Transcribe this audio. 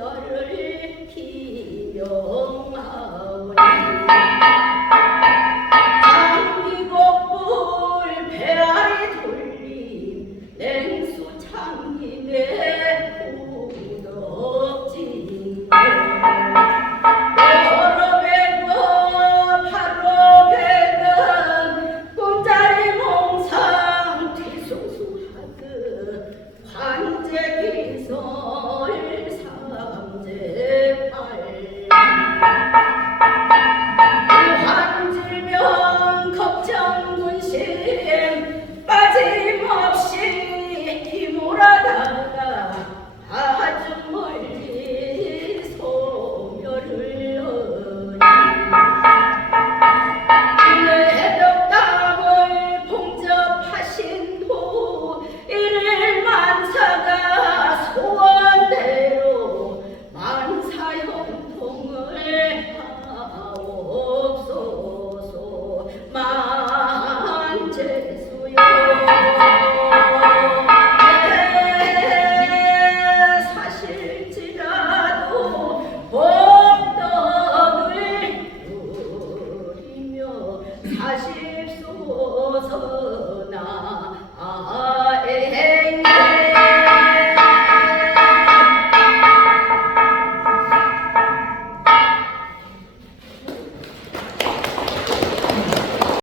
절을 피며